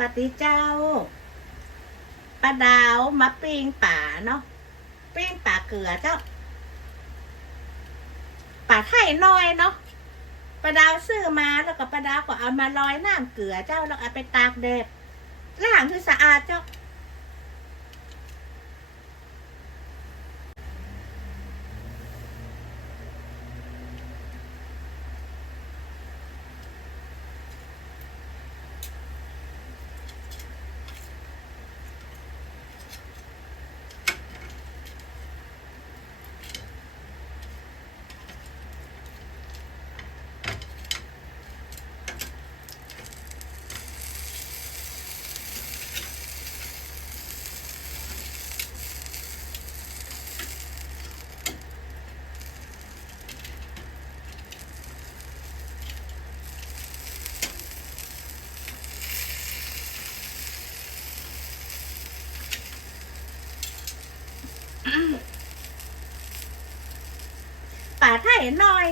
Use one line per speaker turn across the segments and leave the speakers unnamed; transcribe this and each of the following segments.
วัสดีเจ้าป้าดาวมาปิ้งป่าเนาะปิ้งป่าเกลือเจ้าป่าไทยน้อยเนาะป้าดาวซื้อมาแล้วก็ป้าดาวก็เอามาลอยน้ำเกลือเจ้าแล้วเอาไปตากแดดล้างคือสะอาดเจ้า ป่าไทยน้อย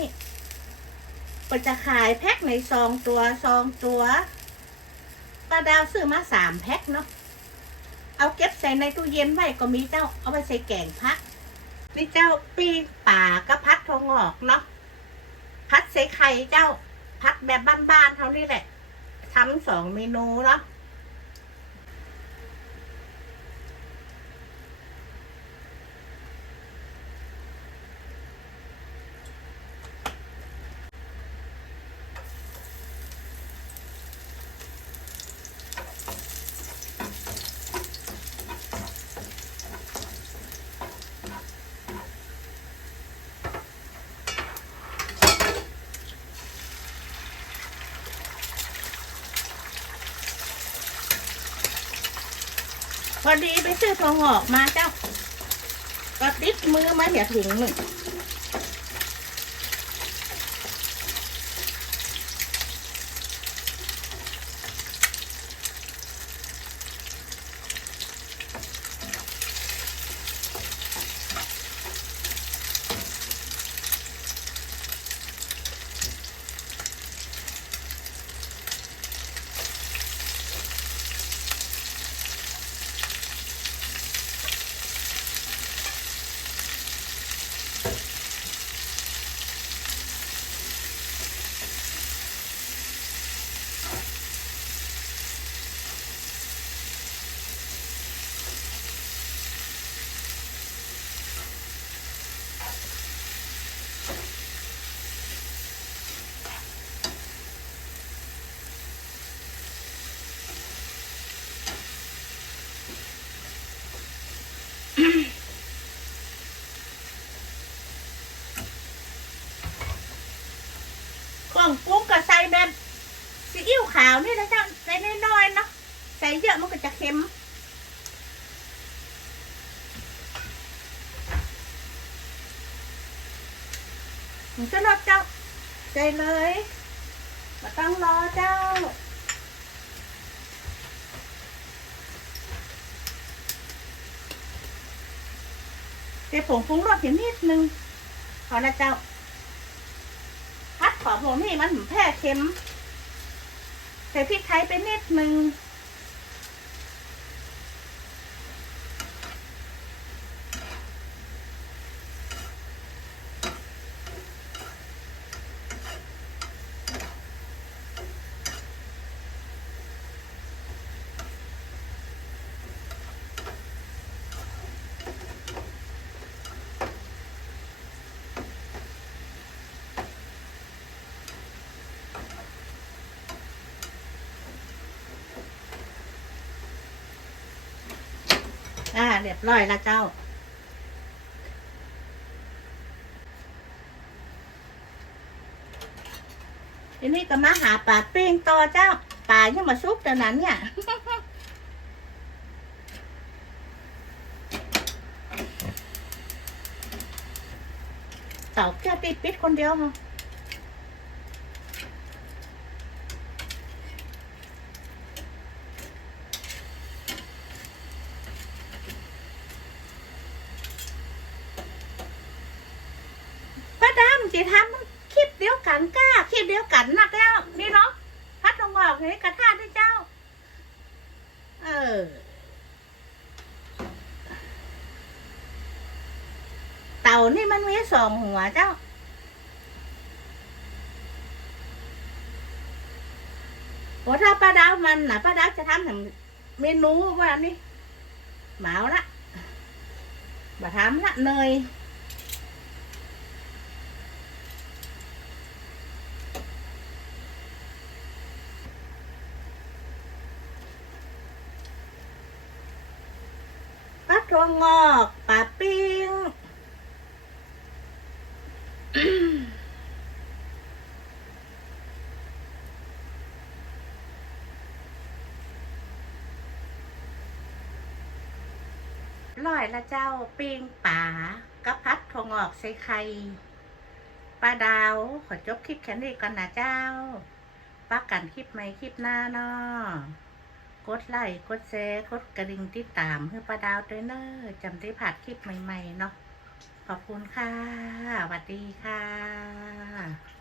ก็จะขายแพ็คในซองตัวซองตัวป้าดาวซื้อมาสามแพ็คเนาะเอาเก็บใส่ในตู้เย็นไว้ก็มีเจ้าเอาไปใส่แกงพักนี่เจ้าปีป่าก็พัดทองออกเนาะพัดใส่ไข่เจ้าพัดแบบบ้านๆเท่านี้แหละทำสองเมนูเนาะ พอดีไปซื้อถั่วงอกมาเจ้า ก็ติดมือมาเดี๋ยวถุงหนึ่ง องปรุ้งกับใส่แบบซีอิ๊วขาวนี่นะจ้าใส่น้อยๆเนาะใส่เยอะมันก็จะเค็มมันจะรอเจ้าใส่เลยมาต้องรอเจ้าเดี๋ยวผงปรุงรสอีกนิดนึงพอละเจ้า พัดขอมนี่มันแพ้เค็มใส่พริกไทยไปนิดนึง เรียบร้อยแล้วเจ้า ทีนี้ก็มาหาปลาปิ้งต่อเจ้าปลายังมาซุปแต่นั้นเนี่ยเต่าแค่ปิดปิดคนเดียวค่ะ จะทำคลิปเดียวกันก้าคลิปเดียวกันนักแล้วนี่เนาะพัดลงออกให้กระทะด้วยเจ้า เออ เต่านี่มันมีสองหัวเจ้าโอ้ถ้าป้าดาวมันนะป้าดาวจะทำทำเมนูว่านี่เหมาละมาทำละเนย ปลาตัวงอกปลาปิ้งร้อยละเจ้าปิ้งป่ากระพัดถั่วงอกใส่ไข่ปลาดาว ขอจบคลิปแค่นี้ก่อนนะเจ้าปักกันคลิปใหม่คลิปหน้าเนาะ กดไลค์กดแชร์กดกระดิ่งติดตามเพื่อประดาวด้วยเนอร์จำได้ผัดคลิปใหม่ ๆ เนาะขอบคุณค่ะสวัสดีค่ะ